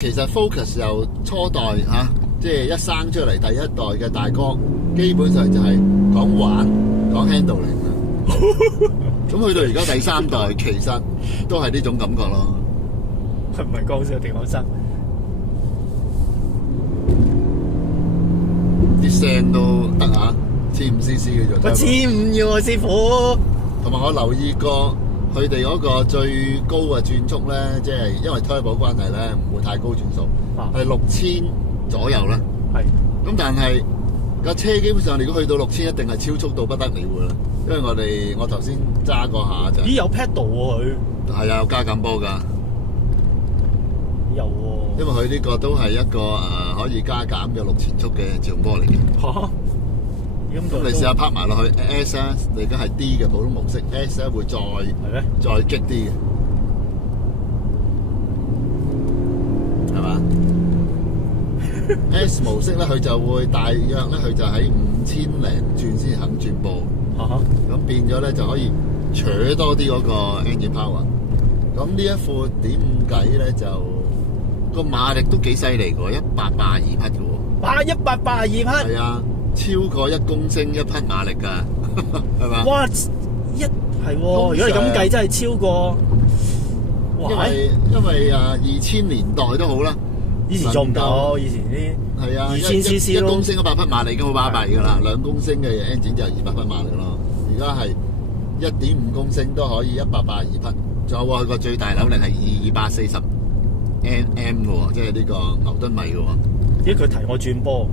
其實 Focus 由初代即係一生出嚟第一代嘅大哥，基本上就係講玩講 handling 啦。咁去到而家第三代，其實都係呢種感覺咯。唔係講笑，田口生啲聲都得1500cc 嘅啫。我1500要喎，師傅。同埋我留意過佢哋嗰個最高嘅轉速咧，即係因為 turbo 關係咧，唔會太高轉速，係6000左右啦。係。咁但係架車基本上，如果去到6000，一定係超速到不得了㗎啦。因為我頭先揸過下就。咦，有 pedal 喎佢。係啊，有加減波㗎。有喎。因為佢呢個都係一個可以加減嘅6前速嘅自動波嚟嘅。嚇！咁你試下拍埋落去 S 咧，你而家係 D 嘅普通模式 ，S 咧會再激啲嘅，係嘛？S 模式咧，佢就會大約咧，佢就喺5000零轉先肯轉波。咁變咗咧就可以扯多啲嗰個 engine power。咁呢一副1.5計咧就個馬力都幾犀利嘅喎，182匹嘅喎。哇！182匹。係啊。超過1公升一匹馬力㗎，係嘛？哇！係喎，如果你咁計，真係超過。因為2000年代都好啦，以前做唔到，以前啲係啊2000cc 1公升100匹馬力已經好巴閉㗎啦，2公升嘅 engine 就200匹馬力咯。而家係1.5公升都可以182匹，仲有佢個最大扭力係240 Nm 嘅喎，即係呢個牛頓米嘅喎。咦？佢提我轉波。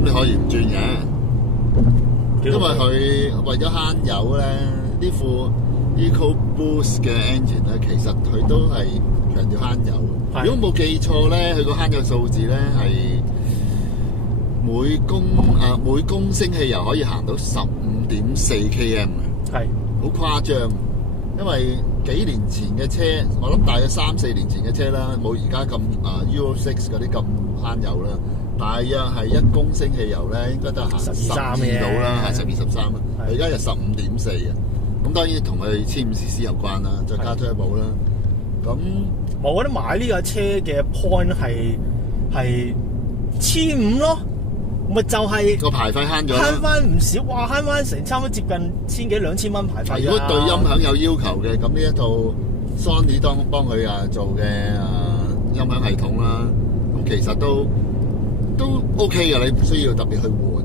你可以唔轉嘅，因為佢為咗慳油咧，呢副 EcoBoost 嘅 engine 咧，其實佢都係強調慳油。如果冇記錯咧，佢個慳油數字咧係每公升汽油可以行到15.4 km 嘅，係好誇張。因為幾年前嘅車，我諗大約3-4年前嘅車啦，冇而家咁Euro 6嗰啲咁慳油啦。大約係1公升汽油咧，應該都係行12到啦，係12、13啦。而家就15.4嘅，咁當然同佢1500cc有關啦，再加 turbo啦。咁我覺得買呢架車嘅 point 係1500咯，咪就係個排費慳咗，慳翻唔少，哇！慳翻成差唔多接近1000幾2000蚊排費。如果對音響有要求嘅，咁呢一套 Sony 幫佢做嘅音響系統啦，咁其實都 OK 嘅，你唔需要特別去換。